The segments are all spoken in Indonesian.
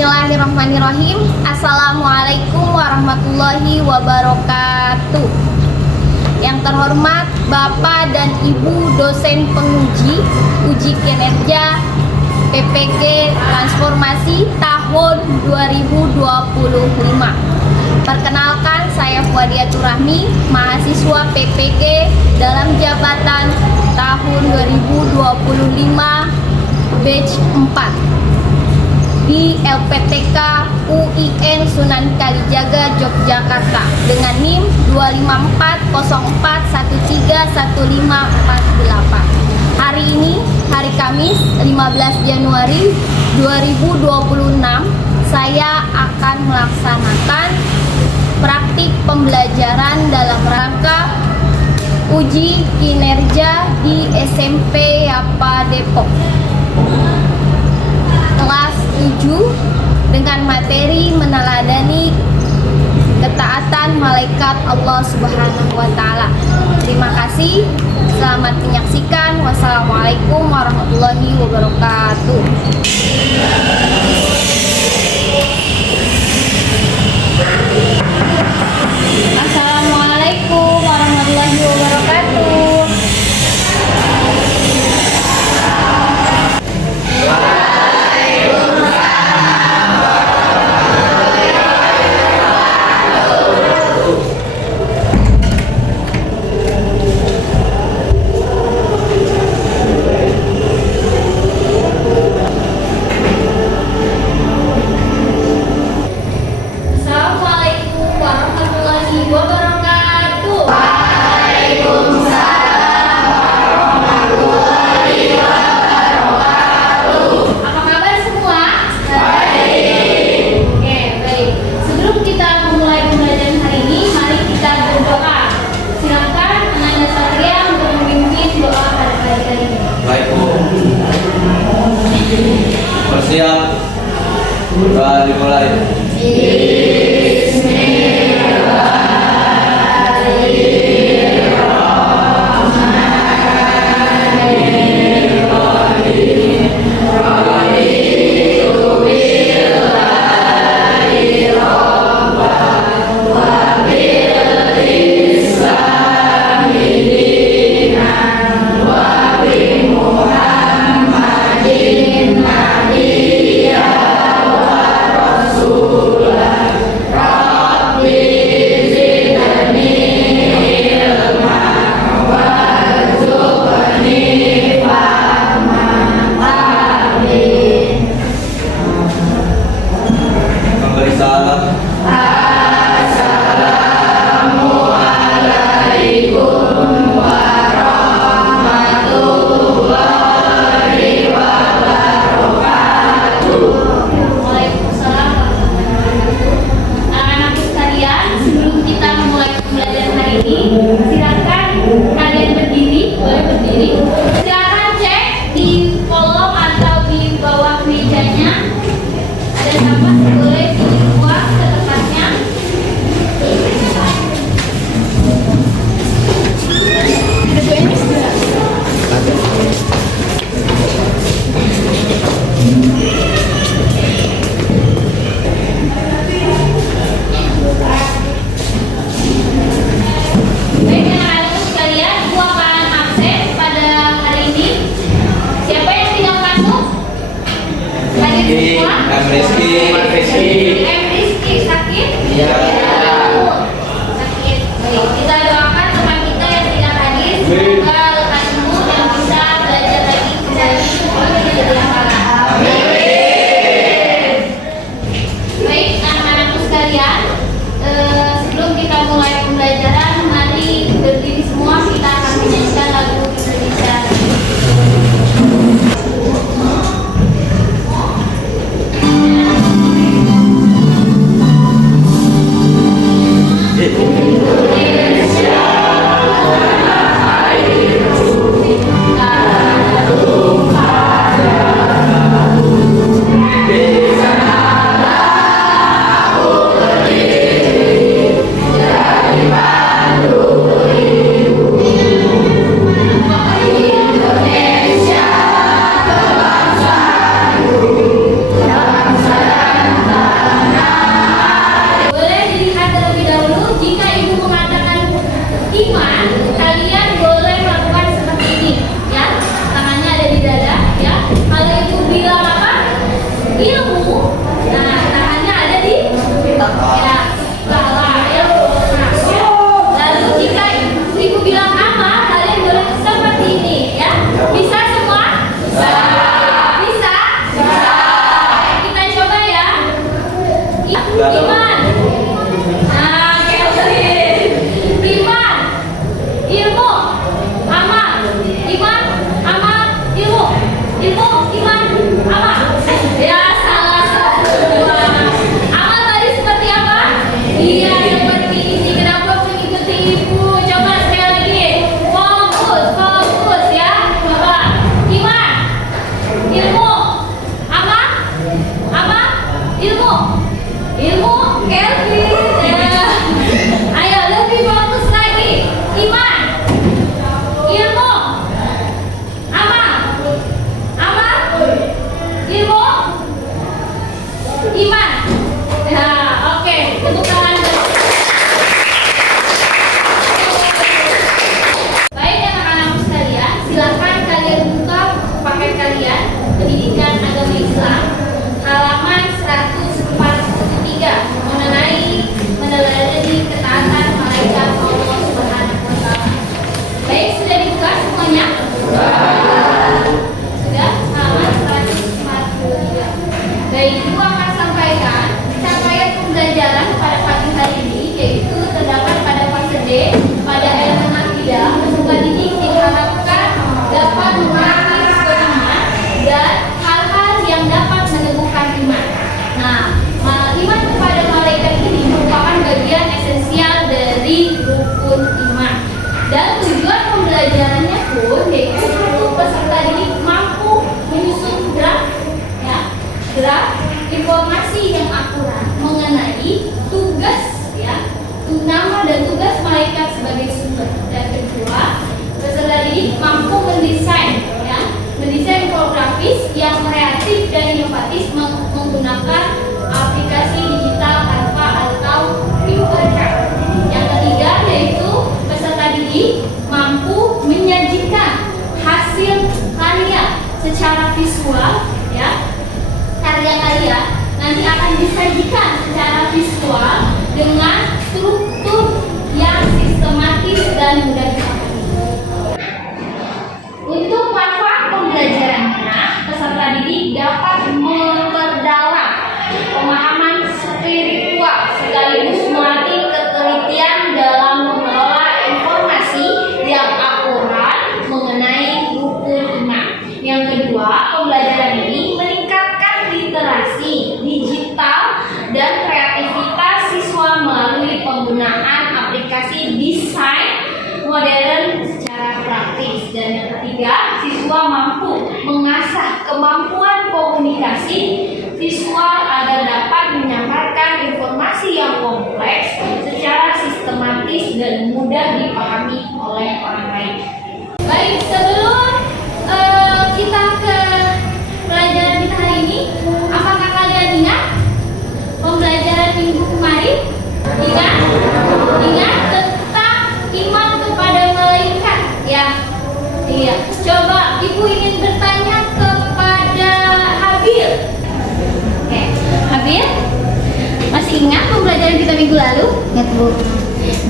Bismillahirrahmanirrahim. Assalamualaikum warahmatullahi wabarakatuh. Yang terhormat Bapak dan Ibu dosen penguji uji kinerja PPG Transformasi tahun 2025. Perkenalkan, saya Fuadiatur Rahmi, mahasiswa PPG dalam jabatan tahun 2025 batch 4 di LPTK UIN Sunan Kalijaga, Yogyakarta dengan NIM 25404131548. Hari ini, hari Kamis 15 Januari 2026, saya akan melaksanakan praktik pembelajaran dalam rangka uji kinerja di SMP Yapa Depok kelas 7 dengan materi meneladani ketaatan malaikat Allah Subhanahu wa Ta'ala. Terima kasih, selamat menyaksikan. Wassalamualaikum warahmatullahi wabarakatuh. Assalamualaikum warahmatullahi wabarakatuh. Siap, sudah dimulai. Rizky sakit? Iya. Sakit. Baik, kita doakan teman kita yang tidak hadir, semoga lekas sembuh dan bisa belajar lagi kembali semuanya jadi yang parah. Amin. Baik, anak-anakku sekalian, sebelum kita mulai pembelajaran, mari berdiri semua, kita akan menyanyikan lagu Indonesia. Iman. Nah, Kelvin. Iman. Ilmu. Amal. Iman. Amal. Ilmu. Ilmu. Iman. Amal. Ya, salah semua. Amal tadi seperti apa? Iya, seperti ini. Kenapa mengikuti ibu? Coba sekali lagi. Fokus, fokus ya. Coba. Iman. Ilmu. Apa? Apa? Ilmu. Ilmu. Kelvin. Ayo lebih fokus lagi. Iman. Ilmu. Amal. Amal. Ilmu. Iman. Nah, oke. Tepuk tangan. Baik anak-anak sekalian, silakan kalian buka paket kalian Pendidikan Agama Islam halaman 143 mengenai meneladani ketaatan malaikat Allah Subhanahu wa taala. Baik, sudah dibuka semuanya? Sudah, halaman 143. Baik, ibu akan sampaikan capaian pembelajaran pada pagi hari ini, yaitu terdapat pada fase D pada elemen akidah. Peserta didik diharapkan dapat mengurangi risiko iman dan hal-hal yang dapat meneguhkan iman. Nah, iman kepada malaikat ini merupakan bagian esensial dari rukun iman. Dan tujuan pembelajarannya pun yaitu satu, peserta didik mampu menyusun draft informasi yang akurat mengenai tugas nama dan tugas malaikat sebagai sumber. Dan kedua, peserta didik mampu mendesain infografis yang kreatif dan inovatif menggunakan aplikasi digital Canva atau Figma. Yang ketiga yaitu peserta didik mampu menyajikan hasil karya secara visual karya-karya nanti akan disajikan secara visual dengan struktur yang sistematis dan mudah dipahami. Untuk manfaat pembelajarannya, peserta didik dapat memperdalam pemahaman spiritual sekaligus melatih ketelitian dalam mengelola informasi yang akurat mengenai rukun iman. Yang kedua, pembelajaran ini literasi digital dan kreativitas siswa melalui penggunaan aplikasi desain modern secara praktis. Dan yang ketiga, siswa mampu mengasah kemampuan komunikasi visual agar dapat menyampaikan informasi yang kompleks secara sistematis dan mudah dipahami oleh orang lain. Baik, sebelum kita ke pelajaran kita hari ini, apakah kalian ingat pembelajaran minggu kemarin? Ingat tentang iman kepada malaikat, ya? Iya. Coba ibu ingin bertanya kepada Habil. Oke, Habil, masih ingat pembelajaran kita minggu lalu? Ingat, Bu.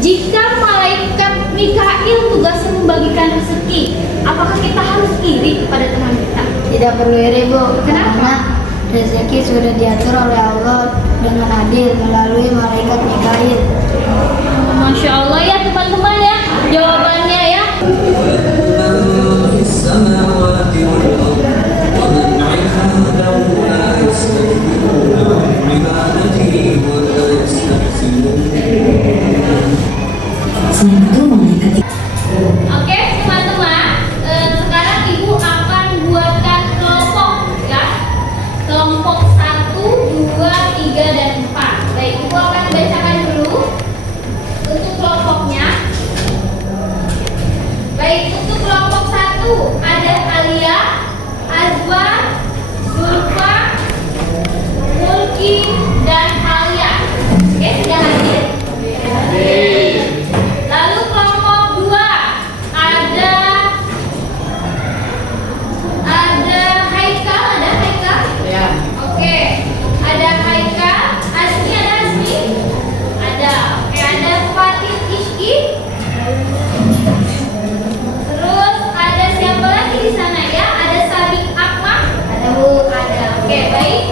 Jika malaikat Mikail tugasnya membagikan rezeki, apakah kita harus iri kepada teman kita? Tidak perlu iri, Bu. Kenapa? Karena rezeki sudah diatur oleh Allah dengan adil melalui malaikat Mikail. Masya Allah ya teman-teman ya, jawabannya ya. Oke teman-teman, sekarang ibu akan buatkan kelompok ya. Kelompok 1, 2, 3, dan 4. Baik, ibu akan bacakan dulu untuk kelompoknya. Baik, untuk kelompok 1 ada Alia, Azwa, Zulfa, Mulki, dan Alia. Oke, sudah hadir? Lalu kelompok 2 ada Haikal, ada Haikal? Ya. Oke, ada Haikal, Asmi, ada Asmi? Ada. Oke, ada Fatih Ishki. Terus ada siapa lagi di sana ya? Ada Sabik Akmal? Ada, Bu. Ada. Oke, baik.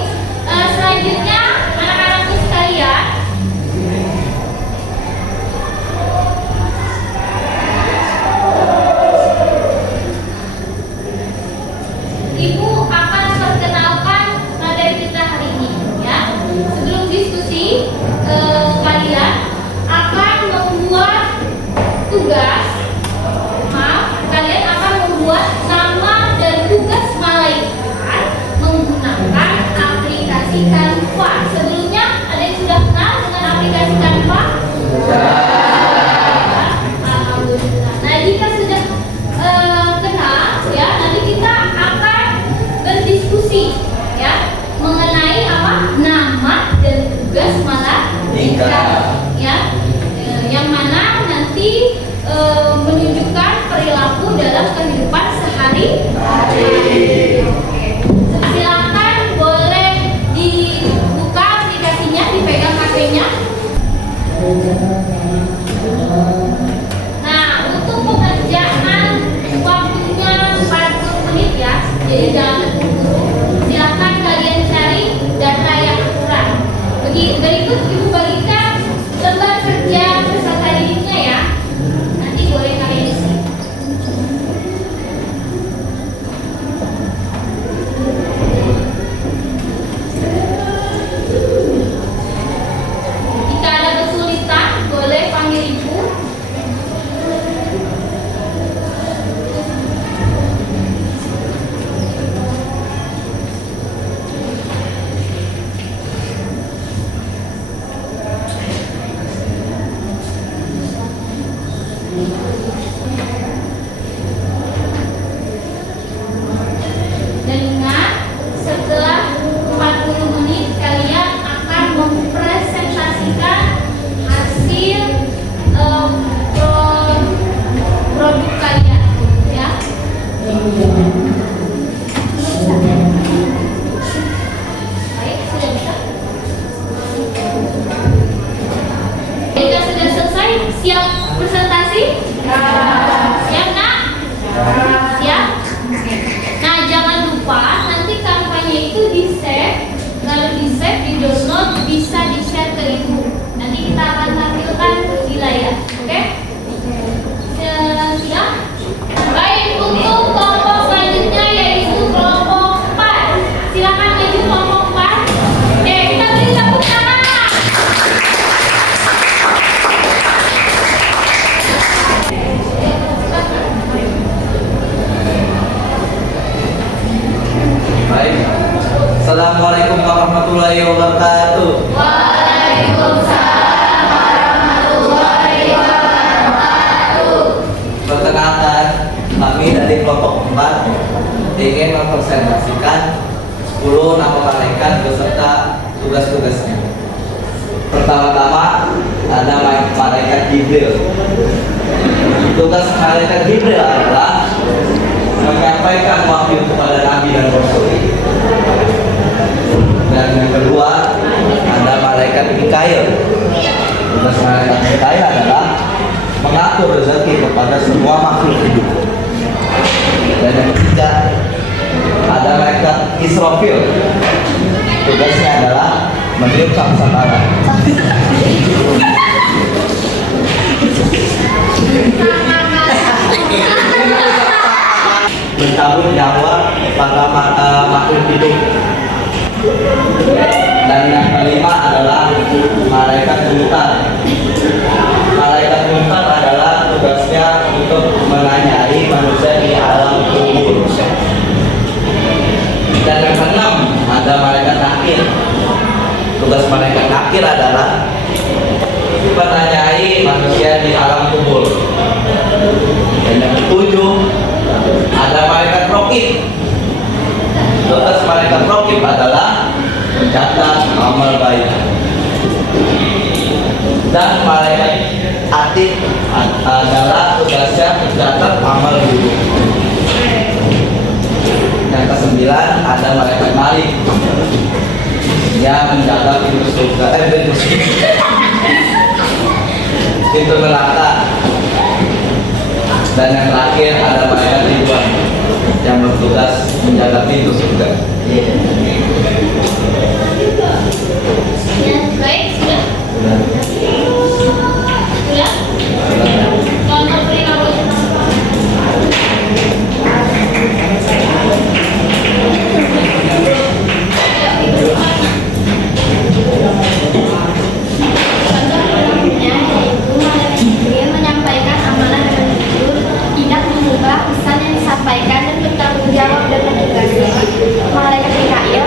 Selanjutnya anak-anakku sekalian, Canva. Sebelumnya ada yang sudah kenal dengan aplikasi Canva? Alhamdulillah. Nah, jika sudah kenal, ya, nanti kita akan berdiskusi, ya, mengenai apa? Nama dan tugas malaikat, ya, yang mana nanti menunjukkan perilaku dalam kehidupan sehari-hari. Silakan boleh dibuka aplikasinya, dipegang HP-nya. Nah, untuk pengerjaan waktunya 40 menit ya, jadi jangan terburu-buru. Silakan kalian cari data yang akurat. Berikut Ibu bagikan lembar kerja peserta didiknya ya. Nanti boleh kalian isi. Jika ada kesulitan, boleh panggil ibu. Dan ingat, setelah 40 menit kalian akan mempresentasikan hasil produk kalian, ya. Baik, sudah bisa. Jika sudah selesai, siap presentasi? Siap, Nak? Siap? Nah, jangan lupa nanti kampanye itu di-save. Kalau di-save, di-download, bisa di-share ke ibu. Nanti kita akan tampilkan di layar. Oke? Siap? Baik, untuk kelompok selanjutnya yaitu kelompok 4. Silakan maju kelompok 4. Oke, kita beri tepuk tangan. Baik. Assalamualaikum warahmatullahi wabarakatuh. Waalaikumsalam warahmatullahi wabarakatuh. Perkenalkan, kami dari kelompok 4 ingin mempresentasikan 10 nama malaikat beserta tugas-tugasnya. Pertama-tama ada malaikat Jibril. Tugas malaikat Jibril adalah menyampaikan wahyu kepada Nabi dan Rasul. Dan yang kedua ada malaikat Mikail. Tugas malaikat Mikail adalah mengatur rezeki kepada semua makhluk hidup. Dan yang ketiga ada malaikat Israfil. Tugasnya adalah meniup sangkakala. Mencabut nyawa pada makhluk hidup. Dan yang kelima adalah malaikat muntar. Malaikat muntar adalah tugasnya untuk menanyai manusia di alam kubur. Dan yang keenam ada malaikat nakir. Tugas malaikat nakir adalah menanyai manusia di alam kubur. Dan yang ketujuh ada malaikat rokib. Tugas malaikat rokib adalah mencatat amal baik. Dan malaikat atid adalah tugasnya mencatat amal buruk. Yang kesembilan ada malaikat malik yang menjaga pintu surga, pintu neraka. Dan yang terakhir ada malaikat ridwan yang bertugas menjaga pintu surga. Ya, baik, sudah. Sudah. Contoh perilaku. Dia menyampaikan amalan dengan jujur, tidak mengubah pesan yang disampaikan dan bertanggung jawab dengan tugasnya. Malaikat Mikail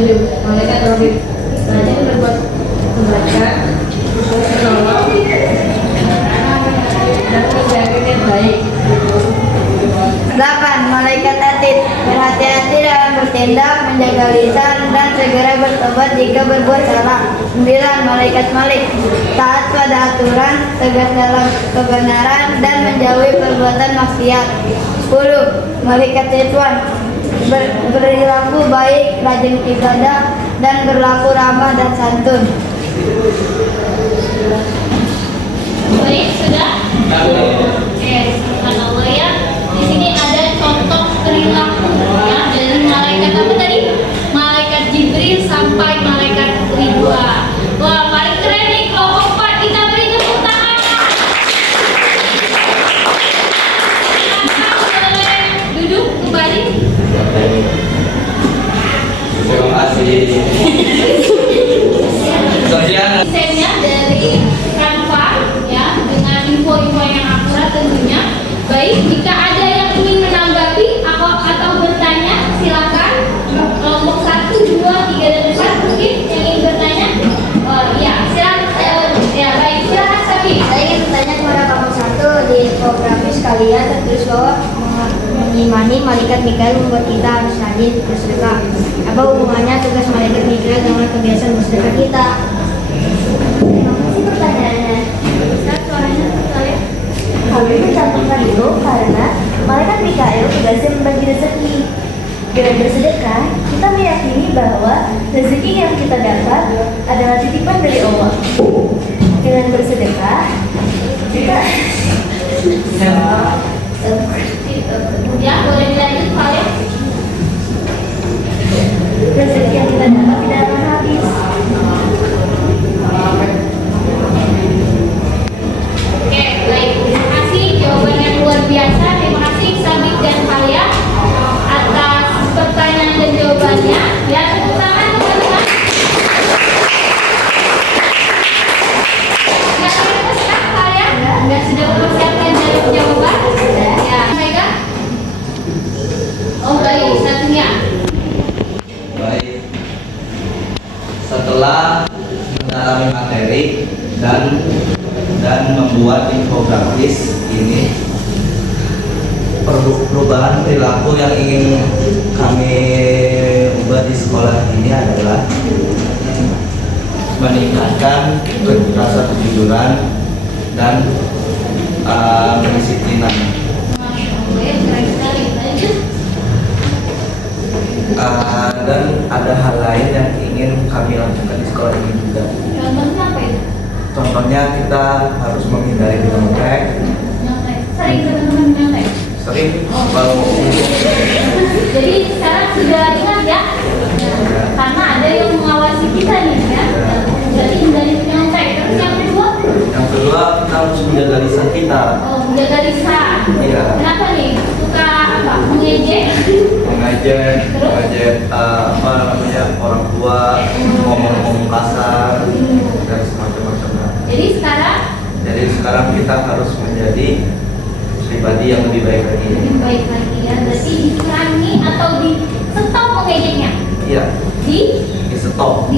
tujuh malaikat Raqib. Rajin berbuat kebaikan, menolong, dan menjaga yang baik. 8. Malaikat Atid, berhati-hati dalam bertindak, menjaga lisan, dan segera bertobat jika berbuat salah. 9. Malaikat Malik, taat pada aturan, tegas dalam kebenaran, dan menjauhi perbuatan maksiat. 10. Malaikat Ridwan, berperilaku baik, rajin ibadah, dan berlaku ramah dan santun. Baik, sudah? Oke, subhanallah ya. Di sini ada contoh perilaku ya dari malaikat apa tadi? Malaikat Jibril sampai malaikat Ridwan. Wah, paling keren nih kelompok 4. Kita beri tepuk tangan. Silakan boleh duduk kembali. Terima kasih. Sekian. Desainnya dari Canva ya dengan info-info yang akurat tentunya. Baik, jika ada yang ingin menanggapi atau bertanya, silakan. Kelompok 1, 2, 3, dan 4 mungkin yang ingin bertanya. Ya, silakan. Ya, baik, silakan Sabi. Saya ingin bertanya kepada kelompok 1, di infografis kalian tertulis bahwa mengimani malaikat Mikael membuat kita harus rajin bersedekah. Apa hubungannya tugas malaikat Mikael dengan kebiasaan bersedekah kita? Terima kasih pertanyaannya. Ustaz, suaranya kalian. Hal ini mencantumkan itu karena malaikat Mikael tugasnya membagi rezeki. Dengan bersedekah, kita meyakini bahwa rezeki yang kita dapat adalah titipan dari Allah. Dengan bersedekah, kita Ya, boleh dilanjut kalian. rezeki yang kita dapat tidak akan habis. Oke, baik. Terima kasih jawaban yang luar biasa. Terima kasih Sabit dan Falia atas pertanyaan dan jawabannya. Ya, tepuk tangan teman-teman. Sudah nervous kan kalian? Sudah mempersiapkan jawaban? Ya, Mega? Oh, baik. Satunya. Baik. Setelah mendalami materi dan membuat infografis ini, perubahan perilaku yang ingin kami ubah di sekolah ini adalah meningkatkan rasa kejujuran dan kedisiplinan. Masya Allah, ya, keren sekali. Lanjut. Dan ada hal lain yang ingin kami lakukan di sekolah ini juga. Contohnya apa itu? Contohnya kita harus menghindari nyontek. Nyontek. Sering teman-teman nyontek. Sering kalau Jadi sekarang sudah ingat ya, karena ada yang mengawasi kita nih ya. Jadi hindari nyontek. Terus yang kedua, kita harus menjaga lisan kita. menjaga lisan. Iya. Kenapa nih? Suka apa? Mengejek? Mengajak apa namanya orang tua, ngomong-ngomong kasar dan semacam-macamnya. Jadi sekarang kita harus menjadi pribadi yang lebih baik lagi. lebih baik lagi ya. Berarti dikurangi atau di stop mengejeknya? Iya, Di stop.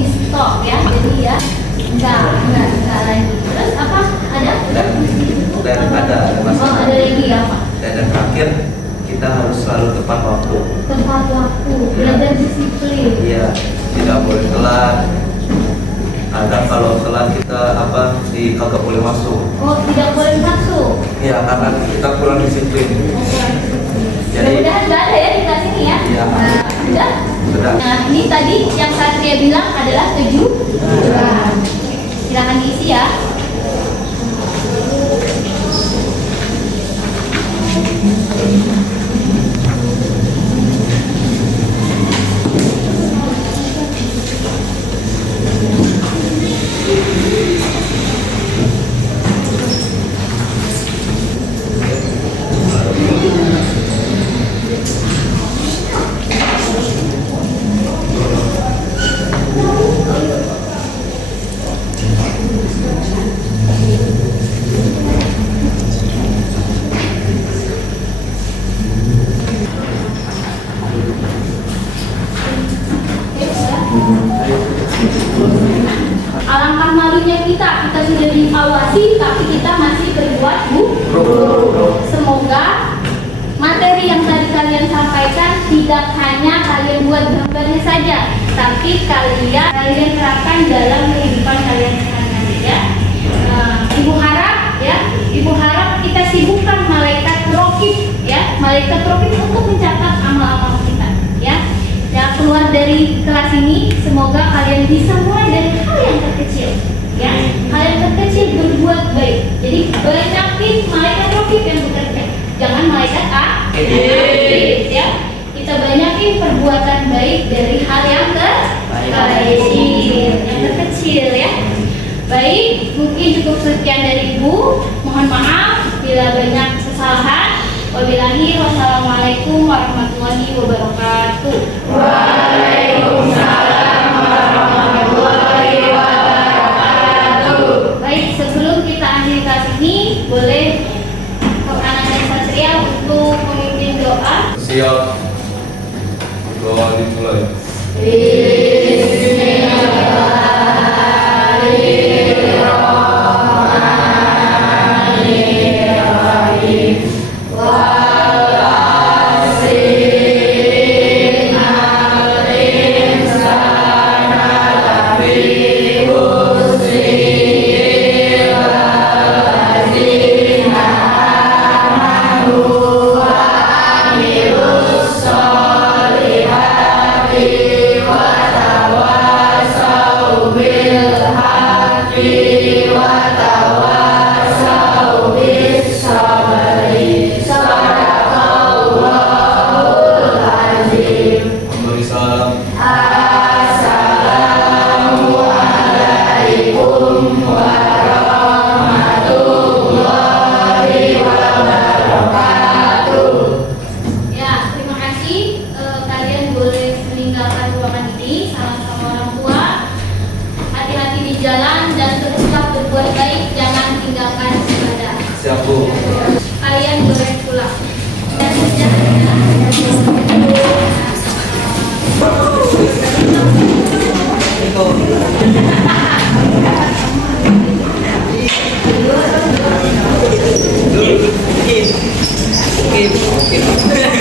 ya. Jadi ya enggak lagi. Terus apa? Ada? Dan ada Oh, masalah. ada lagi apa? Dan yang terakhir, kita harus selalu tepat waktu. Tepat waktu, belajar disiplin. Iya, tidak boleh telat. Kadang kalau telat kita kagak boleh masuk. Oh, tidak boleh masuk. Iya, karena kita kurang disiplin. Jadi Mudah-mudahan nggak ada ya di kelas ini ya. Iya. Sudah? Sudah. Nah, ini tadi yang Satria bilang adalah kejujuran. Silakan diisi ya. Alangkah malunya kita sudah diawasi tapi kita masih berbuat buruk. Semoga materi yang tadi kalian sampaikan tidak hanya kalian buat gambarnya saja, tapi kalian terapkan dalam kehidupan kalian sehari-hari ya. Ibu harap kita sibukkan malaikat rokib ya, malaikat rokib untuk mencatat amal-amal kita ya. Ya, keluar dari kelas ini semoga kalian bisa mulai dari hal yang terkecil ya, hal yang terkecil berbuat baik. Jadi banyakin malaikat rokib yang bekerja, jangan malaikat ya. Kita banyakin perbuatan baik dari hal yang terkecil ya. Baik, mungkin cukup sekian dari Ibu. Mohon maaf bila banyak kesalahan. Wabillahi wassalamualaikum warahmatullahi wabarakatuh. Waalaikumsalam warahmatullahi wabarakatuh. Baik, sebelum kita akhiri kelas ini, boleh anak dan Satria untuk memimpin doa. Siap. Doa dimulai. Memberi salam. Ya, terima kasih. Kalian boleh meninggalkan ruangan ini. Salam sama orang tua. Hati-hati di jalan dan tetap berbuat baik. Jangan tinggalkan ibadah. Siap, Bu. Kalian boleh pulang. Oke.